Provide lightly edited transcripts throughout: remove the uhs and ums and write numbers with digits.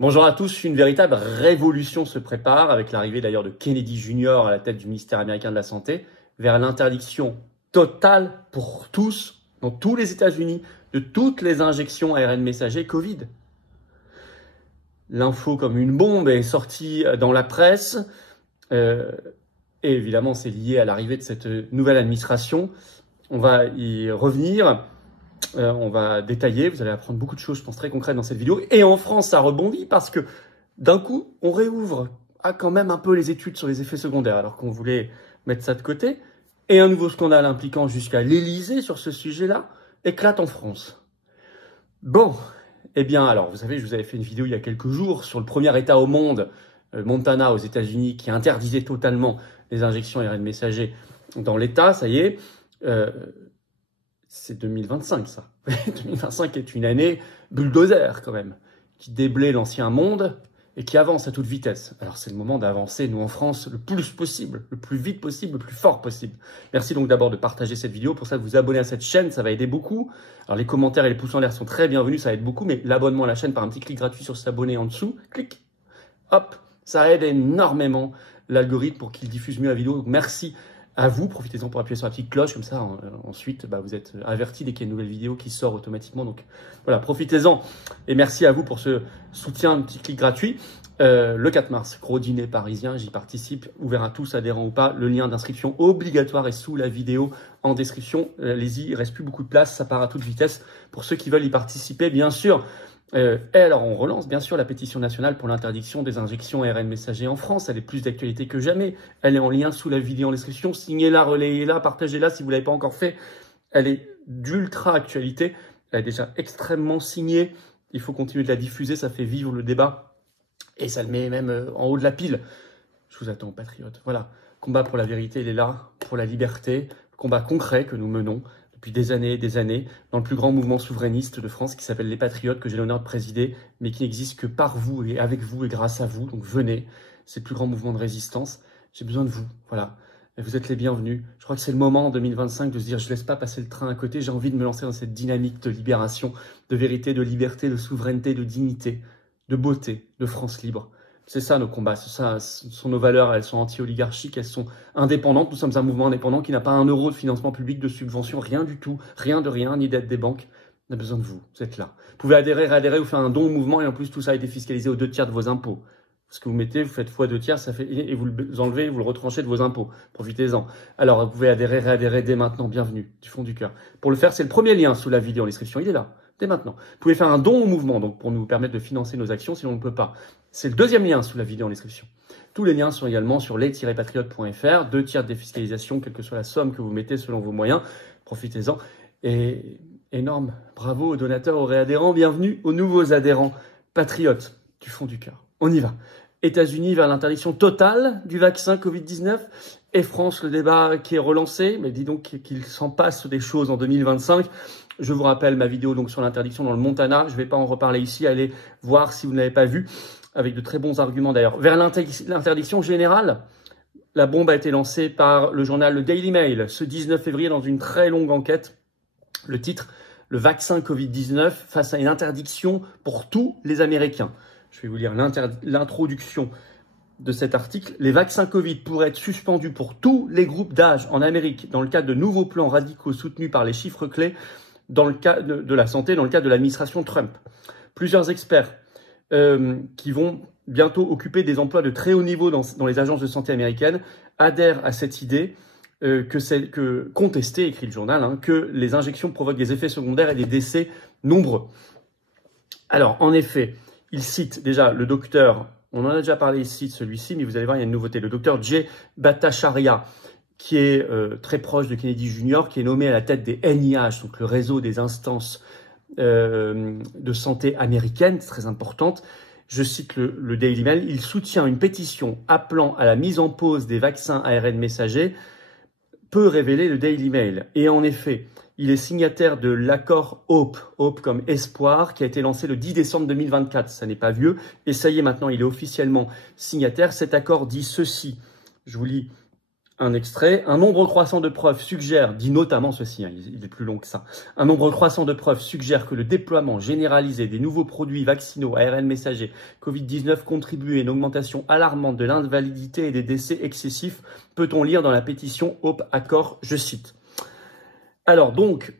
Bonjour à tous, une véritable révolution se prépare avec l'arrivée d'ailleurs de Kennedy Jr. à la tête du ministère américain de la Santé vers l'interdiction totale pour tous, dans tous les États-Unis, de toutes les injections ARN messager Covid. L'info comme une bombe est sortie dans la presse et évidemment c'est lié à l'arrivée de cette nouvelle administration. On va y revenir. On va détailler, vous allez apprendre beaucoup de choses, je pense, très concrètes dans cette vidéo. Et en France, ça rebondit parce que d'un coup, on réouvre quand même un peu les études sur les effets secondaires, alors qu'on voulait mettre ça de côté. Et un nouveau scandale impliquant jusqu'à l'Élysée sur ce sujet-là éclate en France. Bon, eh bien, alors, vous savez, je vous avais fait une vidéo il y a quelques jours sur le premier État au monde, Montana aux États-Unis, qui interdisait totalement les injections ARN messager dans l'État, ça y est. C'est 2025, ça. 2025 est une année bulldozer, quand même, qui déblaye l'ancien monde et qui avance à toute vitesse. Alors, c'est le moment d'avancer, nous, en France, le plus possible, le plus vite possible, le plus fort possible. Merci donc d'abord de partager cette vidéo. Pour ça, de vous abonner à cette chaîne, ça va aider beaucoup. Alors, les commentaires et les pouces en l'air sont très bienvenus, ça aide beaucoup, mais l'abonnement à la chaîne par un petit clic gratuit sur s'abonner en dessous, clic, hop, ça aide énormément l'algorithme pour qu'il diffuse mieux la vidéo. Donc, merci à vous, profitez-en pour appuyer sur la petite cloche, comme ça ensuite vous êtes avertis dès qu'il y a une nouvelle vidéo qui sort automatiquement. Donc voilà, profitez-en et merci à vous pour ce soutien, un petit clic gratuit. Le 4 mars, gros dîner parisien, j'y participe, ouvert à tous, adhérents ou pas. Le lien d'inscription obligatoire est sous la vidéo en description. Allez-y, il ne reste plus beaucoup de place, ça part à toute vitesse pour ceux qui veulent y participer, bien sûr. Et alors, on relance bien sûr la pétition nationale pour l'interdiction des injections ARN messager en France. Elle est plus d'actualité que jamais. Elle est en lien sous la vidéo en description. Signez-la, relayez-la, partagez-la si vous ne l'avez pas encore fait. Elle est d'ultra actualité. Elle est déjà extrêmement signée. Il faut continuer de la diffuser. Ça fait vivre le débat. Et ça le met même en haut de la pile. Je vous attends, patriotes. Voilà. Combat pour la vérité, il est là. Pour la liberté. Combat concret que nous menons depuis des années et des années, dans le plus grand mouvement souverainiste de France qui s'appelle les Patriotes, que j'ai l'honneur de présider, mais qui n'existe que par vous et avec vous et grâce à vous. Donc venez, c'est le plus grand mouvement de résistance. J'ai besoin de vous, voilà. Et vous êtes les bienvenus. Je crois que c'est le moment en 2025 de se dire, je ne laisse pas passer le train à côté, j'ai envie de me lancer dans cette dynamique de libération, de vérité, de liberté, de souveraineté, de dignité, de beauté, de France libre. C'est ça nos combats, ce sont nos valeurs, elles sont anti-oligarchiques, elles sont indépendantes. Nous sommes un mouvement indépendant qui n'a pas un euro de financement public, de subvention, rien du tout, rien de rien, ni d'aide des banques. On a besoin de vous, vous êtes là. Vous pouvez adhérer, réadhérer ou faire un don au mouvement et en plus tout ça est défiscalisé aux 2/3 de vos impôts. Ce que vous mettez, vous faites x2/3, ça fait, et vous le enlevez, vous le retranchez de vos impôts. Profitez-en. Alors vous pouvez adhérer, réadhérer dès maintenant, bienvenue, du fond du cœur. Pour le faire, c'est le premier lien sous la vidéo en description, il est là. Dès maintenant. Vous pouvez faire un don au mouvement donc pour nous permettre de financer nos actions, sinon on ne peut pas. C'est le deuxième lien sous la vidéo en description. Tous les liens sont également sur les-patriotes.fr, 2/3 de défiscalisation, quelle que soit la somme que vous mettez selon vos moyens. Profitez-en. Et énorme bravo aux donateurs, aux réadhérents. Bienvenue aux nouveaux adhérents patriotes du fond du cœur. On y va. États-Unis vers l'interdiction totale du vaccin Covid-19 et France, le débat qui est relancé. Mais dis donc qu'il s'en passe des choses en 2025. Je vous rappelle ma vidéo donc sur l'interdiction dans le Montana. Je ne vais pas en reparler ici. Allez voir si vous ne l'avez pas vu, avec de très bons arguments d'ailleurs. Vers l'interdiction générale, la bombe a été lancée par le journal Le Daily Mail ce 19 février dans une très longue enquête. Le titre, le vaccin Covid-19 face à une interdiction pour tous les Américains. Je vais vous lire l'introduction de cet article. Les vaccins Covid pourraient être suspendus pour tous les groupes d'âge en Amérique dans le cadre de nouveaux plans radicaux soutenus par les chiffres clés dans le cas de la santé, dans le cadre de l'administration Trump. Plusieurs experts qui vont bientôt occuper des emplois de très haut niveau dans les agences de santé américaines adhèrent à cette idée contestée, écrit le journal, que les injections provoquent des effets secondaires et des décès nombreux. Alors, en effet, il cite déjà le docteur, on en a déjà parlé ici de celui-ci, mais vous allez voir, il y a une nouveauté. Le docteur Jay Bhattacharya, qui est très proche de Kennedy Jr., qui est nommé à la tête des NIH, donc le réseau des instances de santé américaines, très importante. Je cite le Daily Mail, il soutient une pétition appelant à la mise en pause des vaccins ARN messagers, peut révéler le Daily Mail. Et en effet, il est signataire de l'accord Hope comme espoir, qui a été lancé le 10 décembre 2024. Ça n'est pas vieux. Et ça y est, maintenant, il est officiellement signataire. Cet accord dit ceci. Je vous lis un extrait. Un nombre croissant de preuves suggère, dit notamment ceci, hein, il est plus long que ça. Un nombre croissant de preuves suggère que le déploiement généralisé des nouveaux produits vaccinaux ARN messager Covid-19 contribue à une augmentation alarmante de l'invalidité et des décès excessifs, peut-on lire dans la pétition Hope Accord, je cite. Alors donc,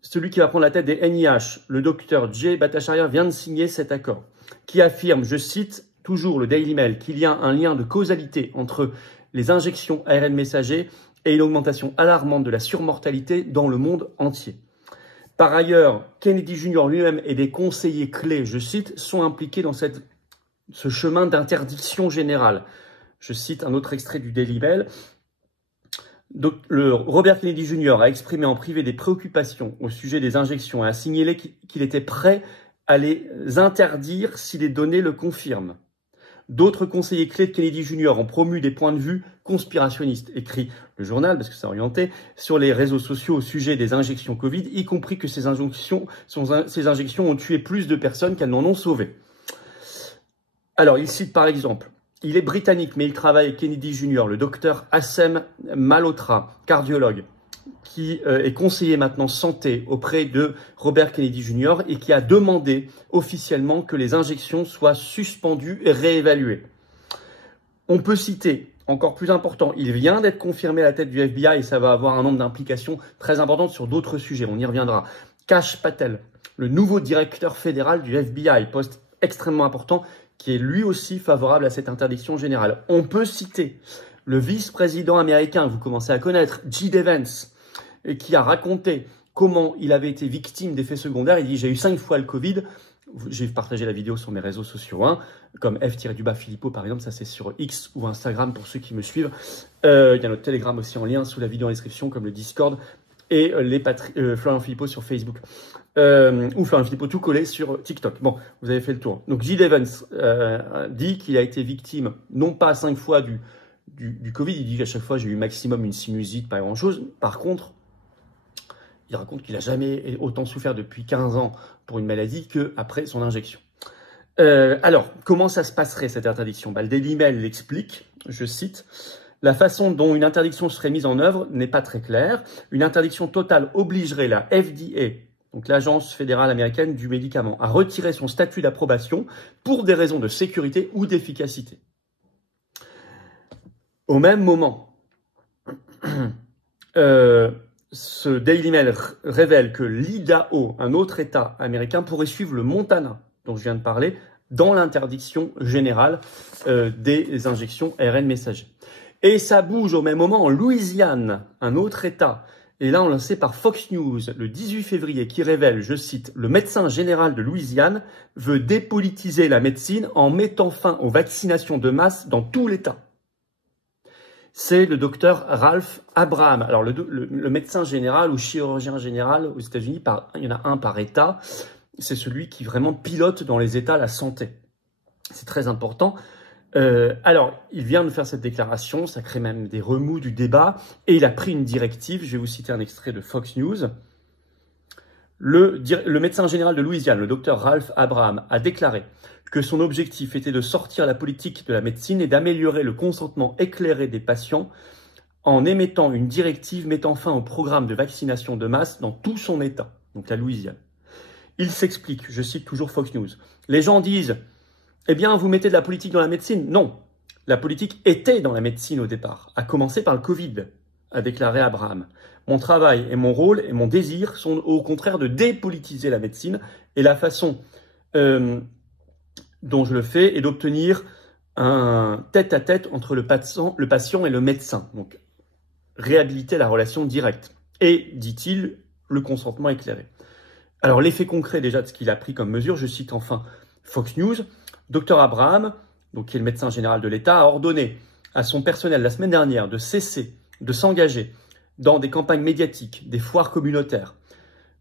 celui qui va prendre la tête des NIH, le docteur Jay Bhattacharya, vient de signer cet accord, qui affirme, je cite, toujours le Daily Mail, qu'il y a un lien de causalité entre les injections ARN messager et une augmentation alarmante de la surmortalité dans le monde entier. Par ailleurs, Kennedy Jr. lui-même et des conseillers clés, je cite, sont impliqués dans ce chemin d'interdiction générale. Je cite un autre extrait du Daily Mail. Robert Kennedy Jr. a exprimé en privé des préoccupations au sujet des injections et a signalé qu'il était prêt à les interdire si les données le confirment. D'autres conseillers clés de Kennedy Jr. ont promu des points de vue conspirationnistes, écrit le journal, parce que c'est orienté, sur les réseaux sociaux au sujet des injections Covid, y compris que ces injections ont tué plus de personnes qu'elles n'en ont sauvé. Alors, il cite par exemple, il est britannique, mais il travaille avec Kennedy Jr., le docteur Assem Malhotra, cardiologue, qui est conseiller maintenant santé auprès de Robert Kennedy Jr. et qui a demandé officiellement que les injections soient suspendues et réévaluées. On peut citer, encore plus important, il vient d'être confirmé à la tête du FBI et ça va avoir un nombre d'implications très importantes sur d'autres sujets, on y reviendra. Kash Patel, le nouveau directeur fédéral du FBI, poste extrêmement important, qui est lui aussi favorable à cette interdiction générale. On peut citer le vice-président américain, que vous commencez à connaître, J.D. Vance, qui a raconté comment il avait été victime d'effets secondaires. Il dit « J'ai eu 5 fois le Covid ». J'ai partagé la vidéo sur mes réseaux sociaux, hein, comme F-Philippot par exemple, ça c'est sur X ou Instagram pour ceux qui me suivent. Il y a notre Telegram aussi en lien sous la vidéo en description, comme le Discord, et Florian Philippot sur Facebook. Ou Florian Philippot tout collé sur TikTok. Bon, vous avez fait le tour. Donc J.D. Vance dit qu'il a été victime, non pas 5 fois du Covid, il dit qu'à chaque fois j'ai eu maximum une sinusite, pas grand-chose. Par contre, il raconte qu'il n'a jamais autant souffert depuis 15 ans pour une maladie qu'après son injection. Alors, comment ça se passerait cette interdiction? Le Daily Mail l'explique, je cite, « La façon dont une interdiction serait mise en œuvre n'est pas très claire. Une interdiction totale obligerait la FDA, donc l'Agence fédérale américaine du médicament, à retirer son statut d'approbation pour des raisons de sécurité ou d'efficacité. » Au même moment, ce Daily Mail révèle que l'Idaho, un autre État américain, pourrait suivre le Montana, dont je viens de parler, dans l'interdiction générale des injections ARN messager. Et ça bouge au même moment en Louisiane, un autre État. Et là, on l'a lancé par Fox News le 18 février qui révèle, je cite, « Le médecin général de Louisiane veut dépolitiser la médecine en mettant fin aux vaccinations de masse dans tout l'État. » C'est le docteur Ralph Abraham. Alors, le médecin général ou chirurgien général aux États-Unis, il y en a un par État. C'est celui qui vraiment pilote dans les États la santé. C'est très important. Alors, il vient de faire cette déclaration, ça crée même des remous du débat, et il a pris une directive. Je vais vous citer un extrait de Fox News. Le médecin général de Louisiane, le docteur Ralph Abraham, a déclaré que son objectif était de sortir la politique de la médecine et d'améliorer le consentement éclairé des patients en émettant une directive mettant fin au programme de vaccination de masse dans tout son État, donc la Louisiane. Il s'explique, je cite toujours Fox News, « Les gens disent, eh bien, vous mettez de la politique dans la médecine ?» Non, la politique était dans la médecine au départ, à commencer par le Covid, a déclaré Abraham. Mon travail et mon rôle et mon désir sont au contraire de dépolitiser la médecine et la façon dont je le fais est d'obtenir un tête-à-tête entre le patient et le médecin. Donc, réhabiliter la relation directe. Et, dit-il, le consentement éclairé. Alors, l'effet concret déjà de ce qu'il a pris comme mesure, je cite enfin Fox News, Dr Abraham, donc, qui est le médecin général de l'État, a ordonné à son personnel la semaine dernière de cesser de s'engager dans des campagnes médiatiques, des foires communautaires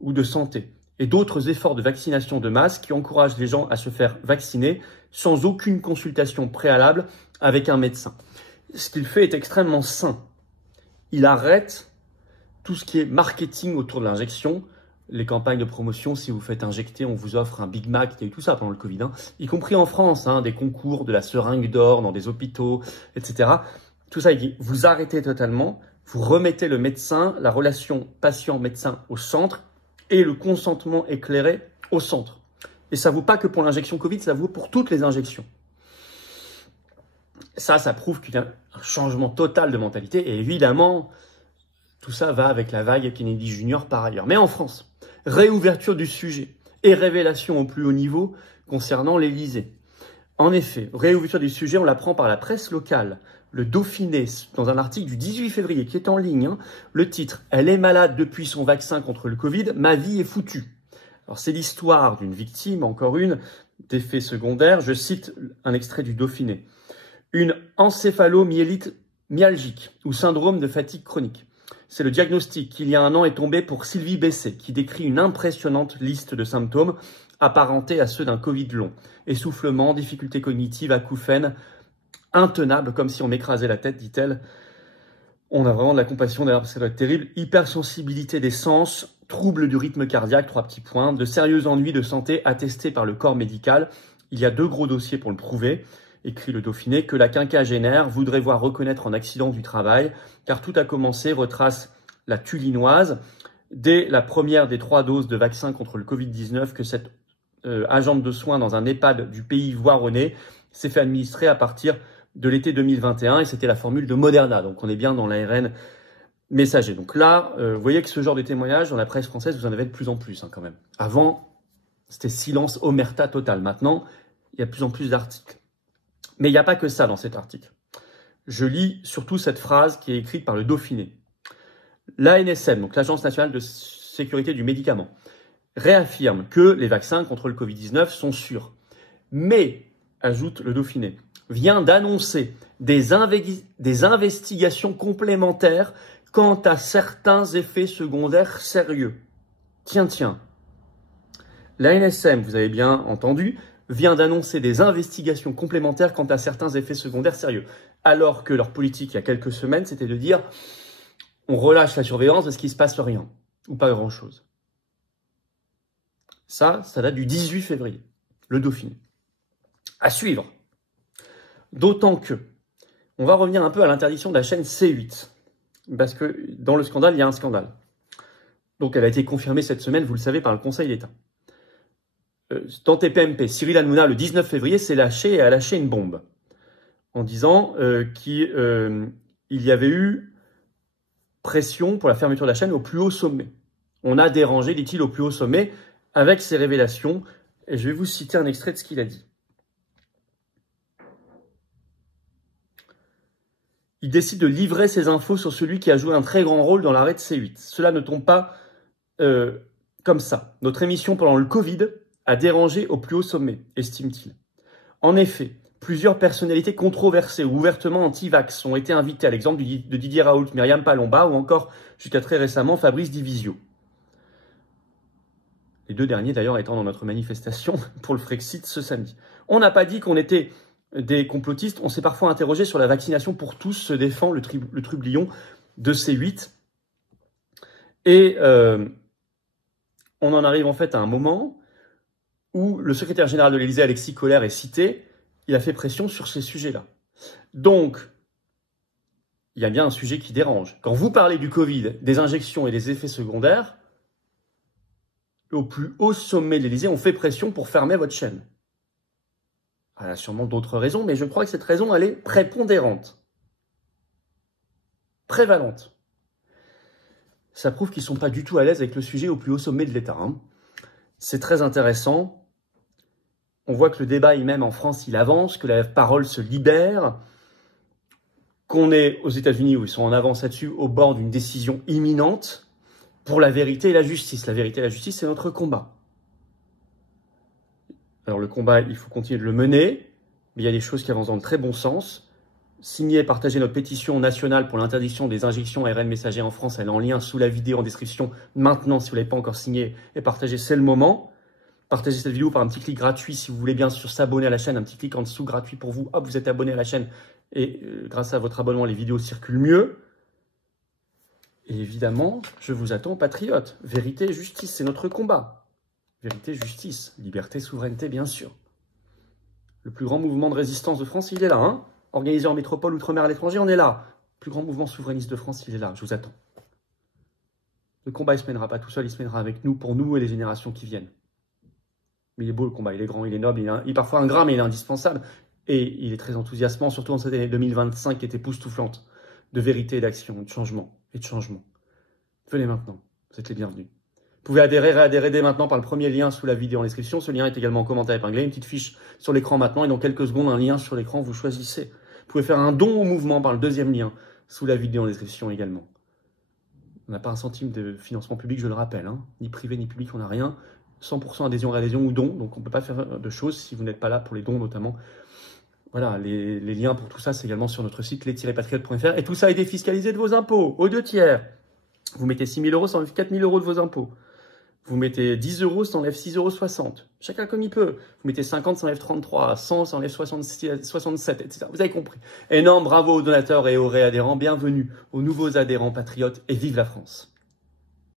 ou de santé et d'autres efforts de vaccination de masse qui encouragent les gens à se faire vacciner sans aucune consultation préalable avec un médecin. Ce qu'il fait est extrêmement sain. Il arrête tout ce qui est marketing autour de l'injection, les campagnes de promotion, si vous faites injecter, on vous offre un Big Mac, il y a eu tout ça pendant le Covid, y compris en France, des concours de la seringue d'or dans des hôpitaux, etc. Tout ça, il dit, vous arrêtez totalement, vous remettez le médecin, la relation patient-médecin au centre et le consentement éclairé au centre. Et ça ne vaut pas que pour l'injection Covid, ça vaut pour toutes les injections. Ça prouve qu'il y a un changement total de mentalité. Et évidemment, tout ça va avec la vague Kennedy Junior par ailleurs. Mais en France, réouverture du sujet et révélation au plus haut niveau concernant l'Élysée. En effet, réouverture du sujet, on l'apprend par la presse locale. Le Dauphiné, dans un article du 18 février qui est en ligne, le titre « Elle est malade depuis son vaccin contre le Covid, ma vie est foutue ». Alors c'est l'histoire d'une victime, encore une, d'effets secondaires. Je cite un extrait du Dauphiné. Une encéphalomyélite myalgique ou syndrome de fatigue chronique. C'est le diagnostic qui, il y a un an, est tombé pour Sylvie Besset, qui décrit une impressionnante liste de symptômes apparentés à ceux d'un Covid long. Essoufflement, difficultés cognitives, acouphènes, intenable, comme si on m'écrasait la tête, dit-elle. On a vraiment de la compassion d'ailleurs parce que ça doit être terrible. Hypersensibilité des sens, troubles du rythme cardiaque, 3 petits points, de sérieux ennuis de santé attestés par le corps médical. Il y a 2 gros dossiers pour le prouver, écrit le Dauphiné, que la quinquagénaire voudrait voir reconnaître en accident du travail, car tout a commencé, retrace la Tulinoise, dès la première des 3 doses de vaccin contre le Covid-19 que cette agente de soins dans un EHPAD du pays voironnais s'est fait administrer à partir de l'été 2021 et c'était la formule de Moderna. Donc on est bien dans l'ARN messager. Donc là, vous voyez que ce genre de témoignage dans la presse française, vous en avez de plus en plus quand même. Avant, c'était silence omerta total. Maintenant, il y a de plus en plus d'articles. Mais il n'y a pas que ça dans cet article. Je lis surtout cette phrase qui est écrite par le Dauphiné. L'ANSM, donc l'Agence nationale de sécurité du médicament, réaffirme que les vaccins contre le Covid-19 sont sûrs. Mais, ajoute le Dauphiné, vient d'annoncer des investigations complémentaires quant à certains effets secondaires sérieux. Tiens. L'ANSM, vous avez bien entendu, vient d'annoncer des investigations complémentaires quant à certains effets secondaires sérieux. Alors que leur politique, il y a quelques semaines, c'était de dire on relâche la surveillance parce qu'il ne se passe rien, ou pas grand-chose. Ça date du 18 février, le Dauphiné. À suivre. D'autant que, on va revenir un peu à l'interdiction de la chaîne C8. Parce que dans le scandale, il y a un scandale. Donc elle a été confirmée cette semaine, vous le savez, par le Conseil d'État. Dans TPMP, Cyril Hanouna, le 19 février, a lâché une bombe. En disant qu'il y avait eu pression pour la fermeture de la chaîne au plus haut sommet. On a dérangé, dit-il, au plus haut sommet, avec ces révélations. Et je vais vous citer un extrait de ce qu'il a dit. Il décide de livrer ses infos sur celui qui a joué un très grand rôle dans l'arrêt de C8. Cela ne tombe pas comme ça. Notre émission pendant le Covid a dérangé au plus haut sommet, estime-t-il. En effet, plusieurs personnalités controversées ou ouvertement anti-vax ont été invitées, à l'exemple de Didier Raoult, Myriam Palomba ou encore, jusqu'à très récemment, Fabrice Divisio. Les 2 derniers d'ailleurs étant dans notre manifestation pour le Frexit ce samedi. On n'a pas dit qu'on était des complotistes, on s'est parfois interrogé sur la vaccination pour tous, se défend le trublion de C8. Et on en arrive en fait à un moment où le secrétaire général de l'Élysée, Alexis Kohler, est cité, il a fait pression sur ces sujets-là. Donc, il y a bien un sujet qui dérange. Quand vous parlez du Covid, des injections et des effets secondaires, au plus haut sommet de l'Élysée, on fait pression pour fermer votre chaîne. Il y a sûrement d'autres raisons, mais je crois que cette raison, elle est prépondérante, prévalente. Ça prouve qu'ils ne sont pas du tout à l'aise avec le sujet au plus haut sommet de l'État. C'est très intéressant. On voit que le débat, même en France, il avance, que la parole se libère, qu'on est aux États-Unis, où ils sont en avance là-dessus, au bord d'une décision imminente pour la vérité et la justice. La vérité et la justice, c'est notre combat. Alors le combat, il faut continuer de le mener, mais il y a des choses qui avancent dans le très bon sens. Signez et partagez notre pétition nationale pour l'interdiction des injections ARN messager en France. Elle est en lien sous la vidéo en description. Maintenant, si vous ne l'avez pas encore signé et partagé, c'est le moment. Partagez cette vidéo par un petit clic gratuit si vous voulez bien sûr s'abonner à la chaîne. Un petit clic en dessous gratuit pour vous. Hop, vous êtes abonné à la chaîne et grâce à votre abonnement, les vidéos circulent mieux. Et évidemment, je vous attends, patriotes. Vérité et justice, c'est notre combat. Vérité, justice, liberté, souveraineté, bien sûr. Le plus grand mouvement de résistance de France, il est là, organisé en métropole, outre-mer, à l'étranger, on est là. Le plus grand mouvement souverainiste de France, il est là, je vous attends. Le combat, il ne se mènera pas tout seul, il se mènera avec nous, pour nous et les générations qui viennent. Mais il est beau le combat, il est grand, il est noble, il est parfois ingrat, mais il est indispensable. Et il est très enthousiasmant, surtout dans cette année 2025 qui est époustouflante, de vérité et d'action, de changement et de changement. Venez maintenant, vous êtes les bienvenus. Vous pouvez réadhérer dès maintenant par le premier lien sous la vidéo en description. Ce lien est également en commentaire épinglé, une petite fiche sur l'écran maintenant, et dans quelques secondes, un lien sur l'écran, vous choisissez. Vous pouvez faire un don au mouvement par le deuxième lien sous la vidéo en description également. On n'a pas un centime de financement public, je le rappelle, hein. Ni privé ni public, on n'a rien. 100% adhésion, réadhésion ou don, donc on ne peut pas faire de choses si vous n'êtes pas là pour les dons notamment. Voilà, les liens pour tout ça, c'est également sur notre site les-patriotes.fr. Et tout ça est défiscalisé de vos impôts, aux 2/3. Vous mettez 6 000 €, ça enlève 4 000 € de vos impôts. Vous mettez 10 €, ça enlève 6,60 €. Chacun comme il peut. Vous mettez 50, ça enlève 33. 100, ça enlève 67, etc. Vous avez compris. Énorme bravo aux donateurs et aux réadhérents. Bienvenue aux nouveaux adhérents patriotes et vive la France.